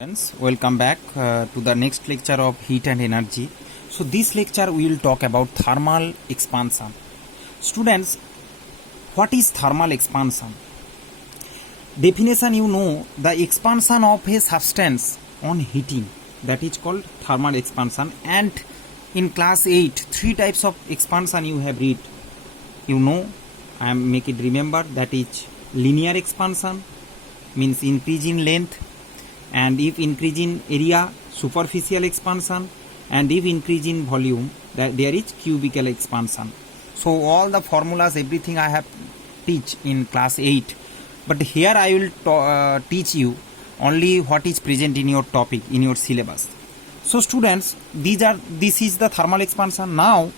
Friends, welcome back to the next lecture of heat and energy. So this lecture we will talk about thermal expansion. Students, what is thermal expansion? Definition, you know, the expansion of a substance on heating, that is called thermal expansion. And in class 8 three types of expansion you have read. You know, I am make it remember, that is linear expansion, means increase in length, and if increase in area, superficial expansion, and if increase in volume, that there is cubical expansion. So all the formulas, everything I have teach in class 8, but here I will teach you only what is present in your topic, in your syllabus. So students, this is the thermal expansion. Now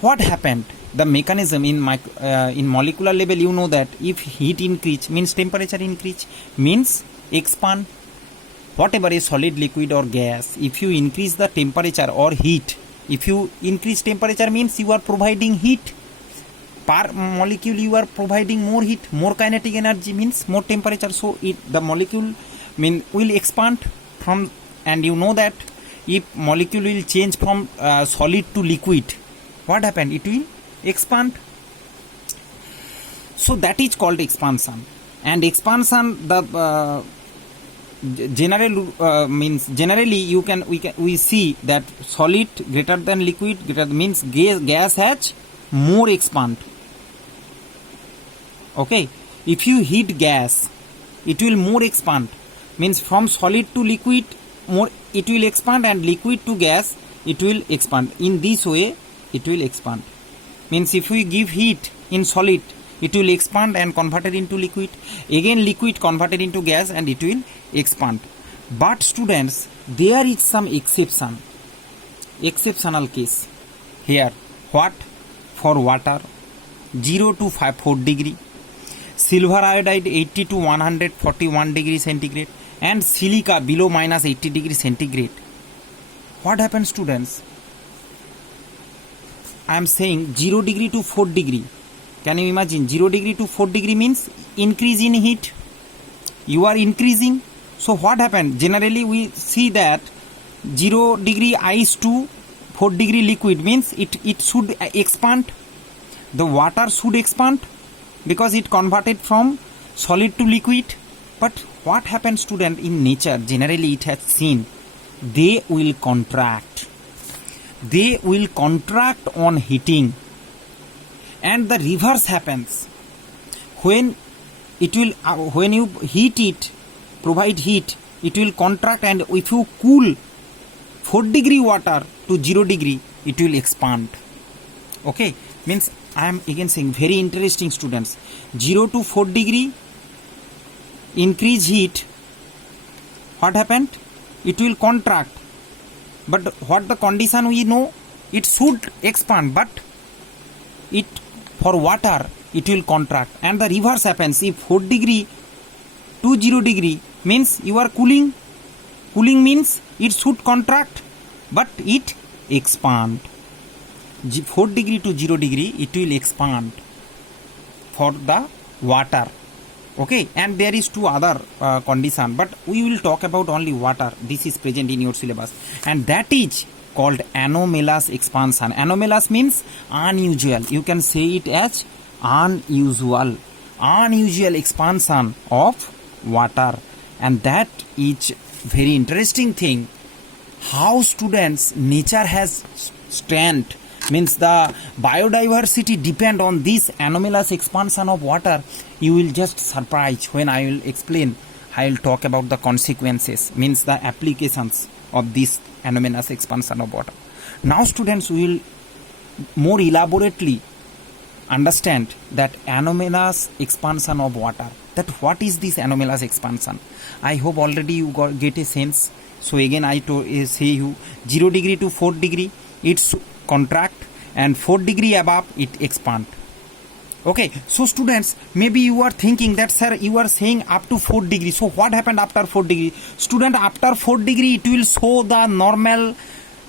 what happened, the mechanism in molecular level, you know that if heat increase means temperature increase, means expand. Whatever is solid, liquid or gas, if you increase the temperature or heat, if you increase temperature means you are providing heat. Per molecule you are providing more heat, more kinetic energy means more temperature. So the molecule will expand from, and you know that if molecule will change from solid to liquid, what happened? It will expand. So that is called expansion. And expansion, the generally we see that solid greater than liquid means gas has more expand. Okay, if you heat gas, it will more expand, means from solid to liquid more it will expand, and liquid to gas it will expand. In this way it will expand, means if we give heat in solid, it will expand and converted into liquid, again liquid converted into gas, and it will expand. But students, there is some exceptional case here. What? For water 0 to 4 degree, silver iodide 80 to 141 degree centigrade, and silica below minus 80 degree centigrade. What happens, students? I am saying 0 degree to 4 degree. Can you imagine? 0 degree to 4 degree means increase in heat. You are increasing. So what happened? Generally we see that 0 degree ice to 4 degree liquid means it should expand. The water should expand because it converted from solid to liquid. But what happens, student, in nature? Generally it has seen they will contract. They will contract on heating. And the reverse happens when it will when you heat it, provide heat, it will contract, and if you cool 4 degree water to 0 degree, it will expand. Okay, means I am again saying very interesting, students. 0 to 4 degree increase heat, what happened? It will contract. But what the condition we know? It should expand, but it for water it will contract. And the reverse happens. If 4 degree to 0 degree means you are cooling means it should contract, but it expand. 4 degree to 0 degree it will expand for the water. Okay, and there is two other condition, but we will talk about only water. This is present in your syllabus, and that is called anomalous expansion. Anomalous means unusual. You can say it as unusual expansion of water. And that is very interesting thing. How, students, nature has strength, means the biodiversity depend on this anomalous expansion of water. You will just surprise when I will explain. I will talk about the consequences, means the applications of this anomalous expansion of water. Now, students, we will more elaborately understand that anomalous expansion of water. That what is this anomalous expansion? I hope already you get a sense. So again I say you 0 degree to 4 degree it's contract, and 4 degree above it expand. Okay, so students, maybe you are thinking that, sir, you are saying up to 4 degree. So what happened after 4 degree? Student, after 4 degree it will show the normal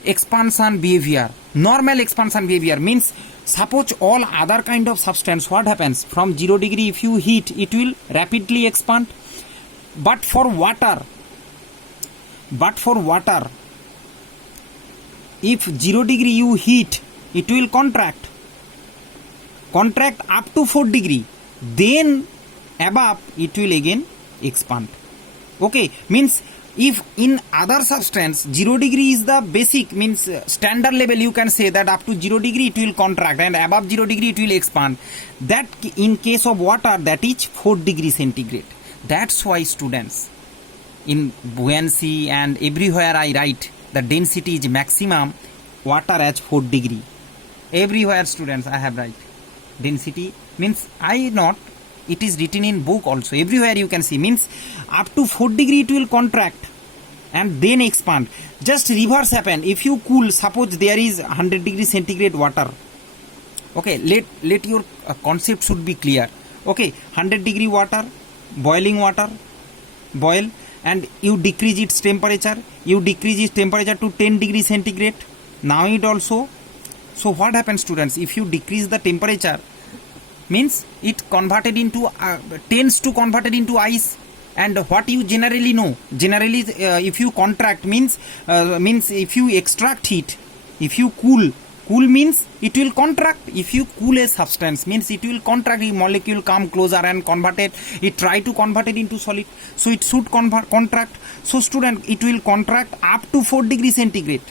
expansion behavior. Normal expansion behavior means, suppose all other kind of substance, what happens? From 0 degree if you heat, it will rapidly expand. But for water, but for water, if 0 degree you heat, it will contract up to 4 degree, then above it will again expand. Okay, means if in other substance 0 degree is the basic, means standard level, you can say that up to 0 degree it will contract and above 0 degree it will expand. That in case of water, that is 4 degree centigrade. That's why students, in buoyancy and everywhere I write the density is maximum water as 4 degree. Everywhere students I have write density, means I not, it is written in book also, everywhere you can see, means up to 4 degree it will contract and then expand. Just reverse happen. If you cool, suppose there is 100 degree centigrade water, okay, let your concept should be clear. Okay, 100 degree water, boiling water, boil, and you decrease its temperature, to 10 degree centigrade. Now it also, so what happens students, if you decrease the temperature, means it converted into tends to converted into ice. And what you generally know, if you contract means if you extract heat, if you cool means it will contract. If you cool a substance, means it will contract, the molecule come closer and convert it try to convert it into solid, so it should contract. So student, it will contract up to 4 degree centigrade.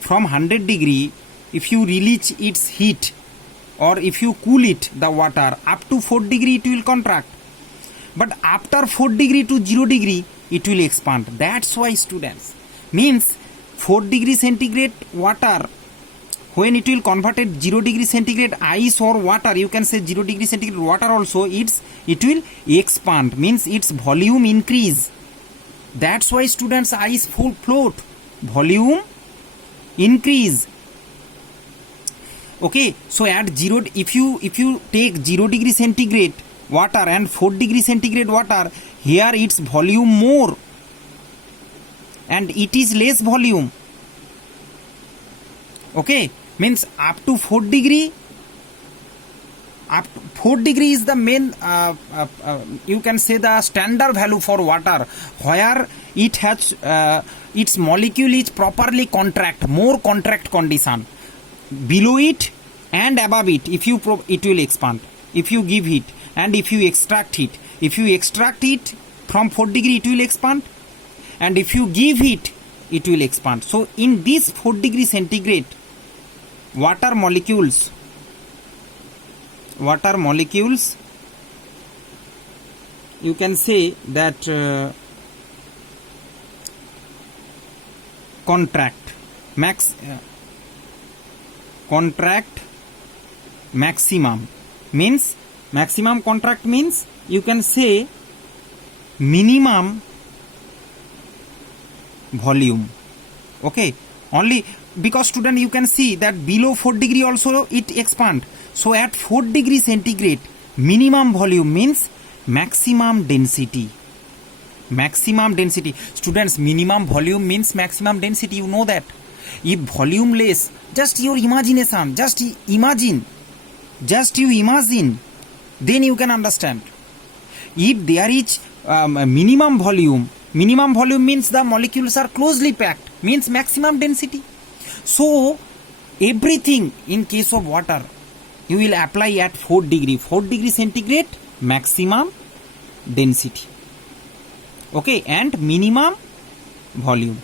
From 100 degree, if you release its heat or if you cool it, the water, up to 4 degree it will contract, but after 4 degree to 0 degree it will expand. That's why students, means 4 degree centigrade water, when it will convert it 0 degree centigrade ice or water, you can say 0 degree centigrade water also, it will expand, means its volume increase. That's why students, ice float, volume increase. Okay, so at 0, if you take 0 degree centigrade water and 4 degree centigrade water, here its volume more and it is less volume. Okay, means up to 4 degree, is the main you can say the standard value for water, where it has its molecule is properly contract, more contract condition. Below it and above it, if you it will expand. If you give heat and if you extract heat, from 4 degree it will expand, and if you give heat it will expand. So in this 4 degree centigrade, water molecules you can say that contract maximum, means maximum contract means you can say minimum volume. Okay, only because student, you can see that below 4 degree also it expand. So at 4 degree centigrade, minimum volume means maximum density. Students, minimum volume means maximum density, you know that. If volume less, just your imagination, just you imagine, then you can understand. If there is minimum volume means the molecules are closely packed, means maximum density. So everything in case of water you will apply at 4 degree centigrade, maximum density. Okay, and minimum volume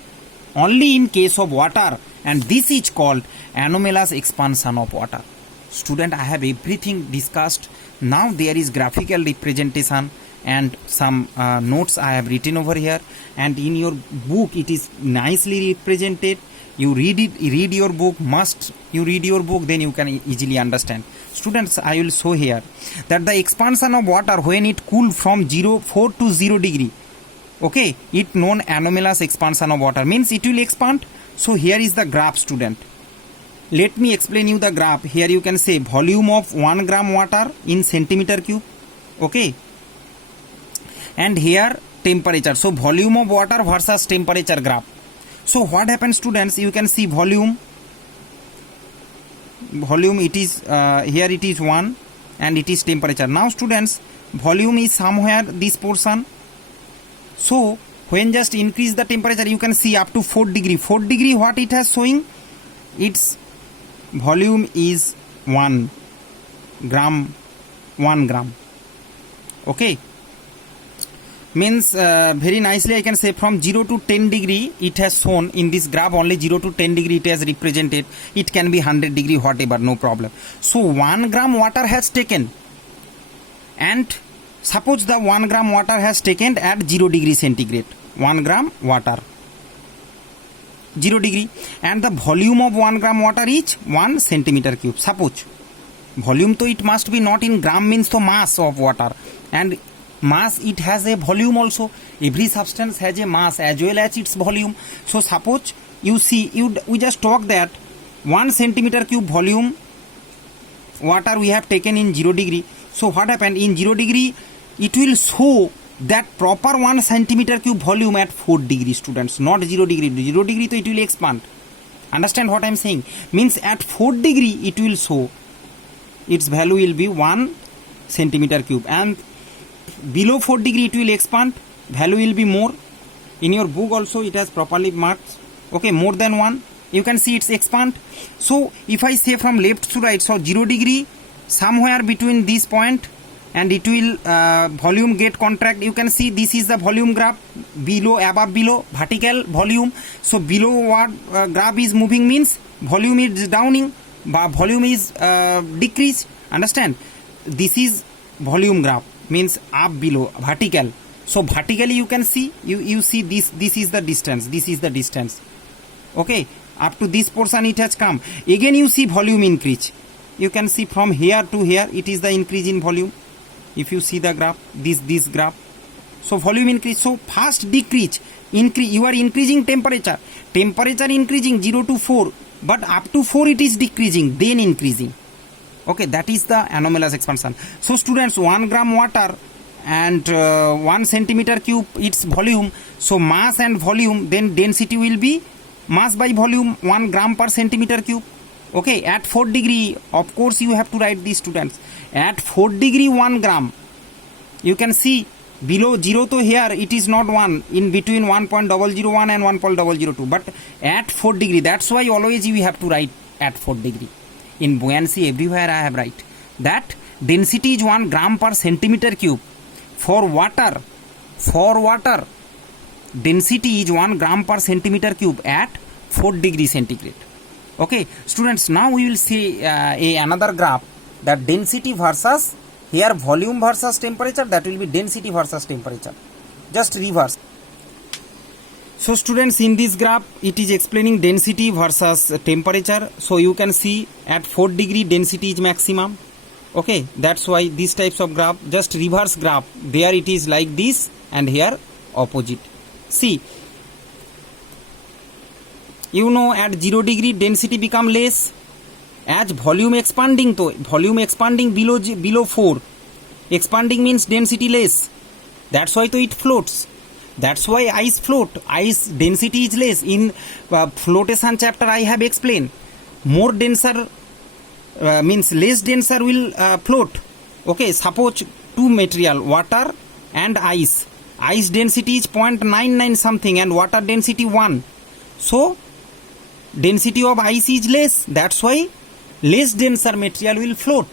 only in case of water, and this is called anomalous expansion of water. Student, I have everything discussed. Now there is graphical representation and some notes I have written over here, and in your book it is nicely represented. You read your book, then you can easily understand. Students, I will show here that the expansion of water when it cool from 4 to 0 degree, okay, it known anomalous expansion of water, means it will expand. So here is the graph, student. Let me explain you the graph. Here you can say volume of 1 gram water in centimeter cube, okay, and here temperature. So volume of water versus temperature graph. So what happens, students, you can see volume it is here it is 1 and it is temperature. Now students, volume is somewhere this portion. So when just increase the temperature, you can see up to 4 degree. 4 degree, what it has showing? Its volume is 1 gram. Okay, means very nicely I can say from 0 to 10 degree it has shown in this graph. Only 0 to 10 degree it has represented. It can be 100 degree, whatever, no problem. So 1 gram water has taken, and suppose the 1 gram water has taken at 0 degree centigrade. 1 gram water, 0 degree, and the volume of 1 gram water is 1 centimeter cube. Suppose volume, so it must be not in gram, means the mass of water, and mass, it has a volume also. Every substance has a mass as well as its volume. So suppose you see, we just talk that 1 centimeter cube volume water we have taken in 0 degree. So what happened in 0 degree, it will show that proper 1 centimeter cube volume at 4 degree, students, not 0 degree. 0 degree, so it will expand. Understand what I am saying? Means at 4 degree it will show its value will be 1 centimeter cube, and below 4 degree it will expand, value will be more. In your book also it has properly marked. Okay, more than 1, you can see it's expand. So if I say from left to right, so 0 degree, somewhere between this point, and it will volume get contract. You can see this is the volume graph, below, above, below, vertical volume. So below what graph is moving means volume is downing, volume is decreased. Understand? This is volume graph, means up, below, vertical. So vertically you can see, you see this is the distance, this is the distance. Okay, up to this portion it has come. Again you see volume increase. You can see from here to here it is the increase in volume. If you see the graph, this graph, so volume increase. So fast decrease, increase, you are increasing temperature increasing 0 to 4, but up to 4 it is decreasing, then increasing. Okay, that is the anomalous expansion. So students, 1 gram water and 1 centimeter cube its volume. So mass and volume, then density will be mass by volume, 1 gram per centimeter cube. Okay, at 4 degree, of course you have to write these, students. At 4 degree 1 gram, you can see below 0 to here it is not 1, in between 1.001 and 1.002, but at 4 degree, that's why always you have to write at 4 degree. In buoyancy everywhere I have write that density is 1 gram per centimeter cube. For water density is 1 gram per centimeter cube at 4 degree centigrade. Okay, students, now we will see another graph, that density versus, here volume versus temperature, that will be density versus temperature. Just reverse. So students, in this graph it is explaining density versus temperature. So you can see at 4 degree density is maximum. Okay, that's why these types of graph, just reverse graph, there it is like this, and here opposite. See, you know, at 0 degree density become less, as volume expanding, to volume expanding below 4, expanding means density less, that's why to it floats. That's why ice float, ice density is less. In flotation chapter I have explained, more denser means less denser will float. Okay, suppose two material, water and ice density is 0.99 something and water density 1. So density of ice is less, that's why less denser material will float.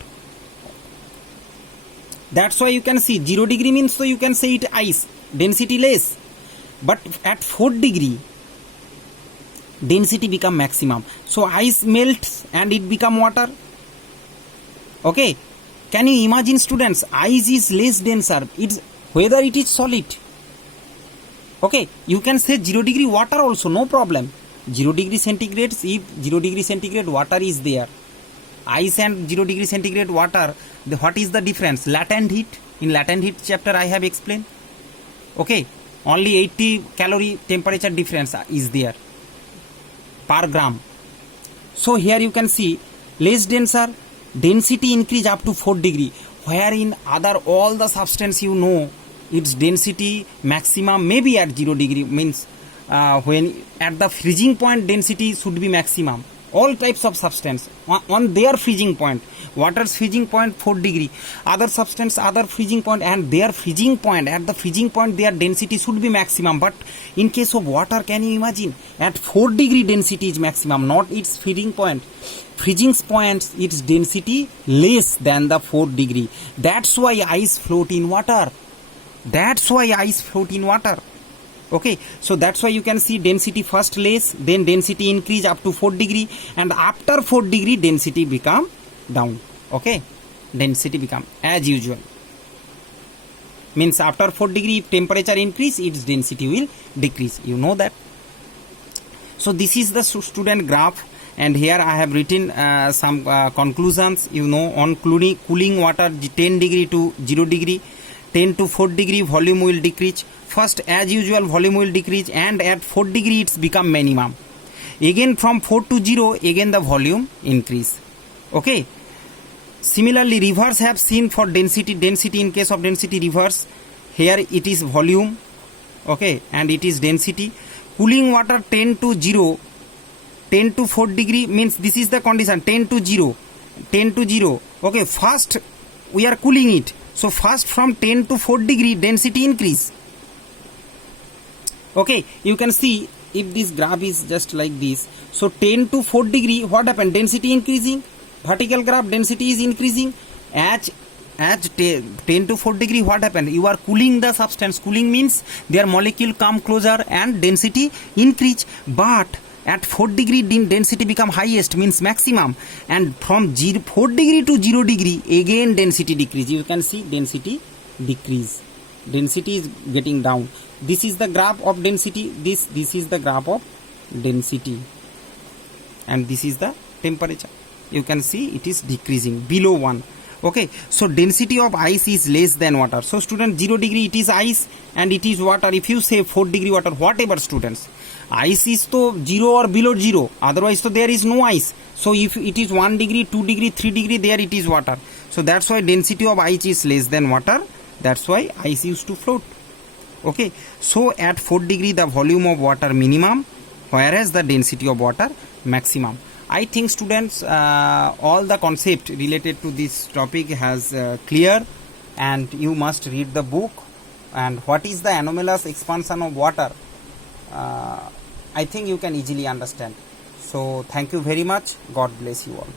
That's why you can see 0 degree means, so you can say it ice, density less. But at 4 degree density become maximum, so ice melts and it become water. Okay, can you imagine, students, ice is less denser, it's whether it is solid. Okay, you can say 0 degree water also, no problem. 0 degree centigrade, if 0 degree centigrade water is there, ice and 0 degree centigrade water, what is the difference? Latent heat. In latent heat chapter I have explained. Okay, only 80 calorie temperature difference is there per gram. So here you can see less denser, density increase up to 4 degree, where in other all the substance, you know, its density maximum maybe at 0 degree, means when at the freezing point density should be maximum. all types of substance on their freezing point. Water's freezing point 4 degree, other substance other freezing point, and their freezing point, at the freezing point their density should be maximum. But in case of water, can you imagine, at 4 degree density is maximum, not its freezing point. Freezing point, its density less than the 4 degree. That's why ice float in water. That's why ice float in water. Okay, so that's why you can see density first less, then density increase up to 4 degree, and after 4 degree density become down. Okay, density become as usual. Means after 4 degree, if temperature increase, its density will decrease. You know that. So this is the student graph, and here I have written some conclusions. You know, on cooling water 10 degree to 0 degree, 10 to 4 degree volume will decrease. First, as usual, volume will decrease, and at 4 degree it's become minimum. Again from 4 to 0, again the volume increase. Okay. Similarly, reverse have seen for density. In case of density reverse, here it is volume. Okay, and it is density. Cooling water 10 to 0, 10 to 4 degree means this is the condition, 10 to 0. Okay, first we are cooling it. So first from 10 to 4 degree density increase. Okay, you can see if this graph is just like this. So 10 to 4 degree, what happened? Density increasing. Vertical graph, density is increasing. As 10 to 4 degree, what happened? You are cooling the substance. Cooling means their molecule come closer and density increase. But at 4 degree density become highest, means maximum, and from 4 degree to 0 degree again density decrease. You can see density decrease. Density is getting down. This is the graph of density. This is the graph of density, and this is the temperature. You can see it is decreasing below 1. Okay, so density of ice is less than water. So student, 0 degree it is ice and it is water. If you say 4 degree water, whatever students, ice is to 0 or below 0, otherwise so there is no ice. So if it is 1 degree, 2 degree, 3 degree, there it is water. So that's why density of ice is less than water. That's why ice used to float. Okay, so at 4 degree the volume of water minimum, whereas the density of water maximum. I think students, all the concept related to this topic has clear, and you must read the book. And what is the anomalous expansion of water, I think you can easily understand. So thank you very much. God bless you all.